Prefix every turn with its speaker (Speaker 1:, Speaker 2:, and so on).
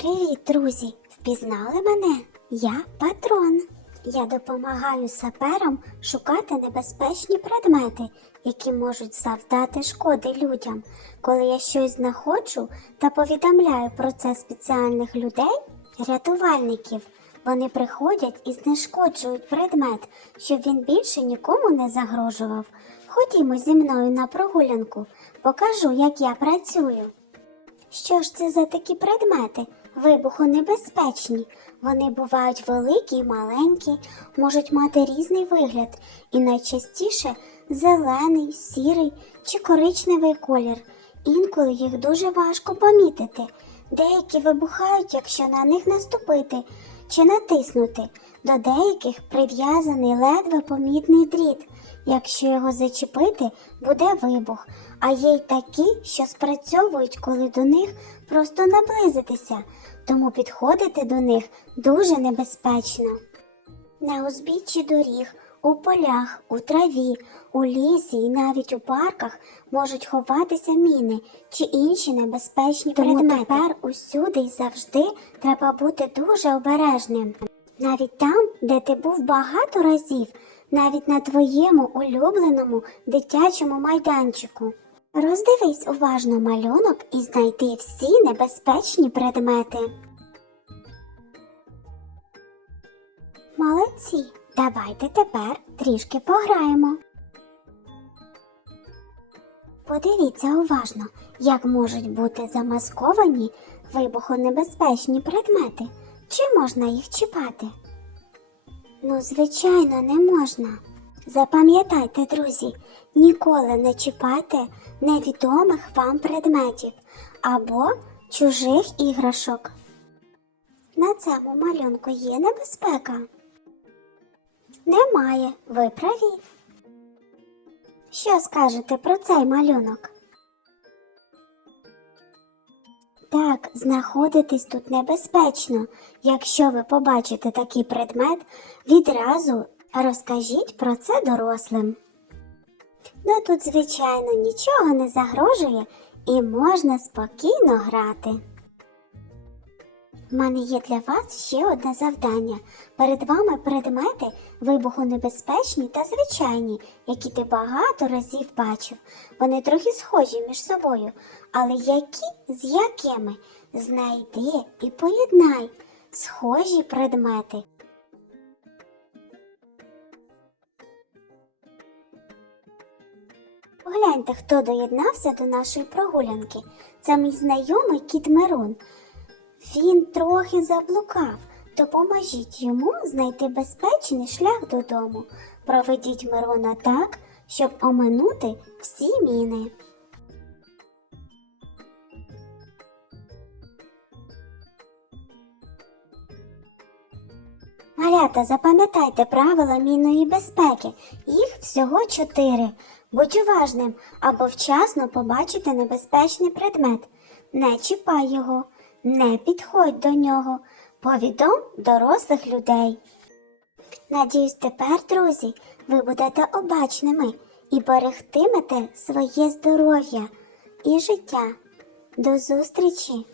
Speaker 1: Привіт, друзі! Впізнали мене? Я патрон. Я допомагаю саперам шукати небезпечні предмети, які можуть завдати шкоди людям. Коли я щось знаходжу та повідомляю про це спеціальних людей, рятувальників, вони приходять і знешкоджують предмет, щоб він більше нікому не загрожував. Ходімо зі мною на прогулянку, покажу, як я працюю. Що ж це за такі предмети? Вибухонебезпечні. Вони бувають великі і маленькі, можуть мати різний вигляд і найчастіше зелений, сірий чи коричневий колір. Інколи їх дуже важко помітити. Деякі вибухають, якщо на них наступити чи натиснути. До деяких прив'язаний ледве помітний дріт. Якщо його зачепити, буде вибух, а є й такі, що спрацьовують, коли до них просто наблизитися, тому підходити до них дуже небезпечно. На узбіччі доріг, у полях, у траві, у лісі і навіть у парках можуть ховатися міни чи інші небезпечні Тому предмети. Тепер усюди і завжди треба бути дуже обережним. Навіть там, де ти був багато разів, навіть на твоєму улюбленому дитячому майданчику. Роздивись уважно малюнок і знайди всі небезпечні предмети. Молодці, давайте тепер трішки пограємо. Подивіться уважно, як можуть бути замасковані вибухонебезпечні предмети. Чи можна їх чіпати? Ну, звичайно, не можна. Запам'ятайте, друзі, ніколи не чіпайте невідомих вам предметів або чужих іграшок. На цьому малюнку є небезпека? Немає, ви праві. Що скажете про цей малюнок? Так, знаходитись тут небезпечно. Якщо ви побачите такий предмет, відразу розкажіть про це дорослим. Ну тут, звичайно, нічого не загрожує і можна спокійно грати. У мене є для вас ще одне завдання. Перед вами предмети вибухонебезпечні та звичайні, які ти багато разів бачив. Вони трохи схожі між собою, але які з якими? Знайди і поєднай схожі предмети. Погляньте, хто доєднався до нашої прогулянки. Це мій знайомий кіт Мирон. Він трохи заблукав. Допоможіть йому знайти безпечний шлях додому. Проведіть Мирона так, щоб оминути всі міни. Малята, запам'ятайте правила мінної безпеки. Їх всього чотири. Будь уважним або вчасно побачити небезпечний предмет. Не чіпай його, не підходь до нього. Повідом дорослих людей. Надіюсь, тепер, друзі, ви будете обачними і берегтимете своє здоров'я і життя. До зустрічі!